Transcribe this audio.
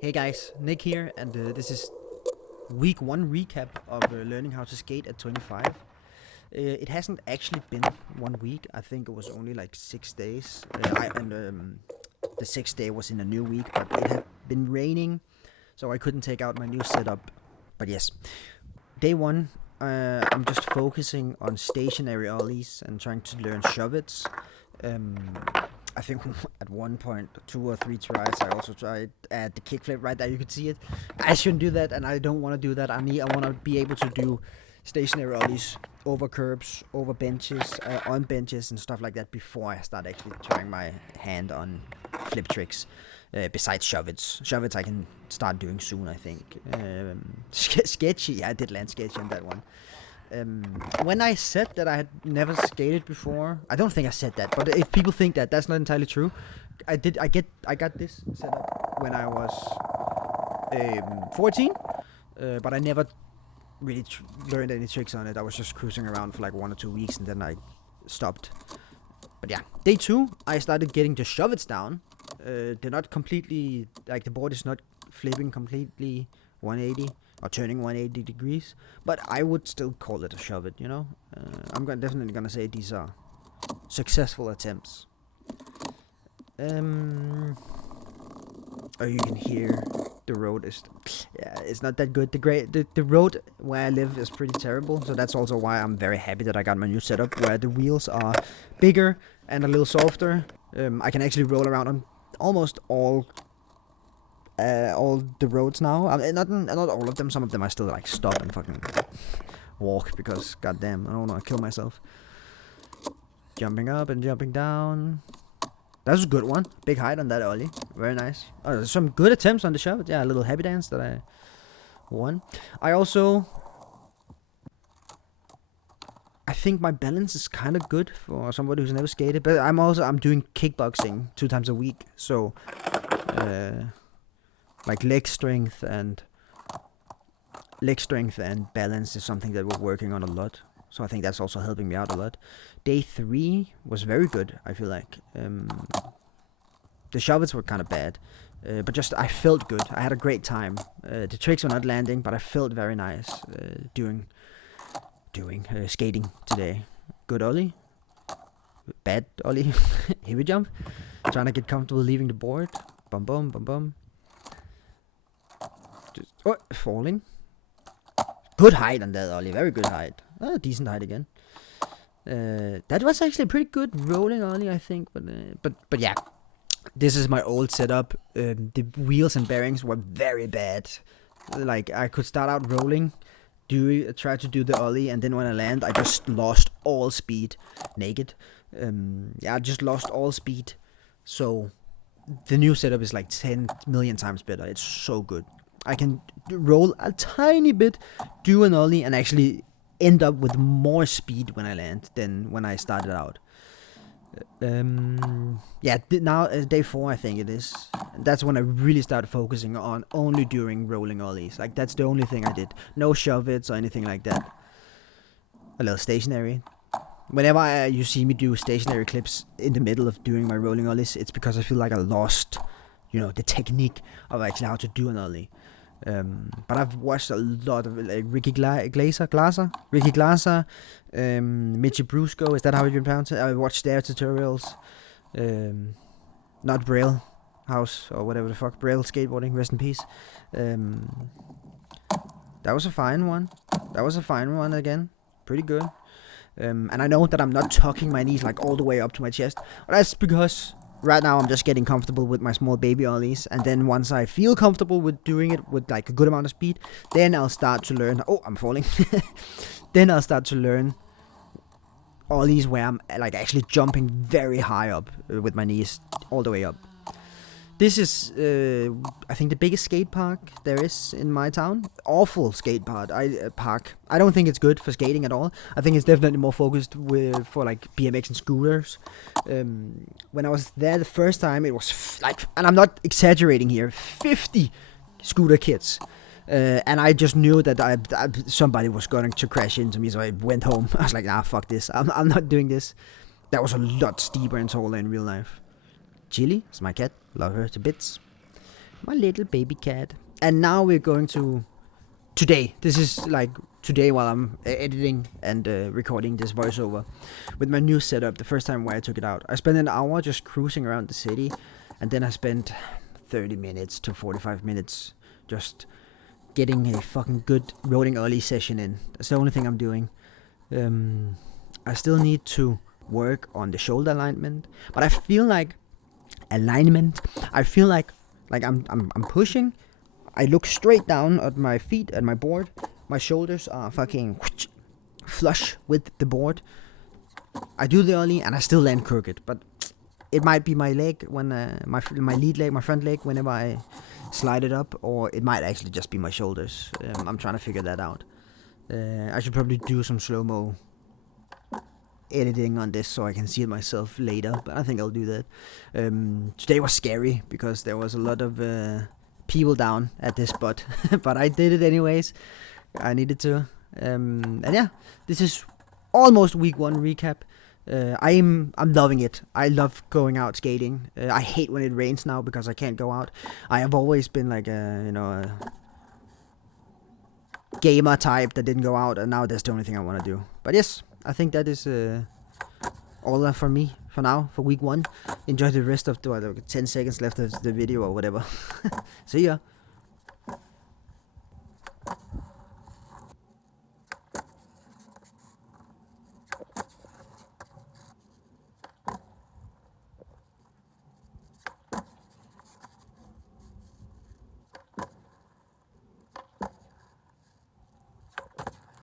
Hey guys, Nick here, and this is week 1 recap of learning how to skate at 25. It hasn't actually been 1 week. I think it was only like 6 days. The 6th day was in a new week, but it had been raining, so I couldn't take out my new setup. But yes, day 1, I'm just focusing on stationary ollies and trying to learn shove-its. Um, I think at one point, 2 or 3 tries, I also tried at the kickflip right there. You could see it. I shouldn't do that, and I don't want to do that. I want to be able to do stationary ollies over curbs, over benches, on benches, and stuff like that before I start actually trying my hand on flip tricks. Besides shove-its. Shove-its I can start doing soon, I think. Sketchy, yeah, I did land sketchy on that one. When I said that I had never skated before, I don't think I said that, but if people think that, that's not entirely true. I got this set up when I was 14, but I never really learned any tricks on it. I was just cruising around for like 1 or 2 weeks, and then I stopped. But yeah, day 2, I started getting the shove-its down. They're not completely, like the board is not flipping completely 180 or turning 180 degrees, but I would still call it a shove-it, you know? Definitely gonna say these are successful attempts. Oh, you can hear the road is, yeah, it's not that good. The road where I live is pretty terrible, so that's also why I'm very happy that I got my new setup, where the wheels are bigger and a little softer. I can actually roll around on almost all the roads now. Not all of them. Some of them I still like stop and fucking walk because goddamn, I don't want to kill myself. Jumping up and jumping down. That was a good one. Big height on that ollie. Very nice. Oh, there's some good attempts on the shove. Yeah, a little happy dance that I won. I think my balance is kind of good for somebody who's never skated, but I'm doing kickboxing 2 times a week, so like leg strength and balance is something that we're working on a lot. So I think that's also helping me out a lot. Day 3 was very good, I feel like. The shove-its were kind of bad, but just I felt good. I had a great time. The tricks were not landing, but I felt very nice doing skating today. Good ollie, bad ollie, heavy jump. Trying to get comfortable leaving the board. Bum bum bum bum. Just falling. Good height on that ollie, very good height. Decent height again. That was actually a pretty good rolling ollie, I think. But yeah, this is my old setup. The wheels and bearings were very bad. Like I could start out rolling, try to do the ollie, and then when I land, I just lost all speed, naked. I just lost all speed. So the new setup is like 10 million times better. It's so good. I can roll a tiny bit, do an ollie, and actually end up with more speed when I land than when I started out. Now day 4 I think it is. That's when I really started focusing on only doing rolling ollies. Like that's the only thing I did. No shove-its or anything like that. A little stationary. Whenever you see me do stationary clips in the middle of doing my rolling ollies, it's because I feel like I lost, the technique of actually how to do an ollie. But I've watched a lot of like Ricky Glaser, Mitchy Brusco, is that how you pronounce it? I watched their tutorials. Not Braille House or whatever the fuck, Braille Skateboarding, rest in peace. That was a fine one. Again. Pretty good. And I know that I'm not tucking my knees like all the way up to my chest, but that's because right now I'm just getting comfortable with my small baby ollies, and then once I feel comfortable with doing it with like a good amount of speed, then I'll start to learn. Oh, I'm falling. Then I'll start to learn ollies where I'm like actually jumping very high up with my knees all the way up. This is, I think, the biggest skate park there is in my town. Awful skate park. I don't think it's good for skating at all. I think it's definitely more focused for like BMX and scooters. When I was there the first time, it was and I'm not exaggerating here, 50 scooter kids. And I just knew that somebody was going to crash into me, so I went home. I was like, fuck this. I'm not doing this. That was a lot steeper and taller in real life. Chili is my cat. Love her to bits. My little baby cat. And now we're going to today. This is like today while I'm editing and recording this voiceover with my new setup. The first time where I took it out, I spent an hour just cruising around the city, and then I spent 30 minutes to 45 minutes just getting a fucking good rolling early session in. That's the only thing I'm doing. I still need to work on the shoulder alignment, but I feel like I feel like I'm pushing. I look straight down at my feet at my board. My shoulders are fucking flush with the board. I do the early and I still land crooked, but it might be my leg when my lead leg, my front leg, whenever I slide it up, or it might actually just be my shoulders. I'm trying to figure that out. I should probably do some slow-mo editing on this so I can see it myself later, but I think I'll do that. Today was scary because there was a lot of people down at this spot, but I did it anyways. I needed to. And yeah, this is almost week 1 recap. I'm loving it. I love going out skating. I hate when it rains now because I can't go out. I have always been like a gamer type that didn't go out, and now that's the only thing I want to do. But yes, I think that is all for me for now for week 1. Enjoy the rest of the 10 seconds left of the video or whatever. See ya.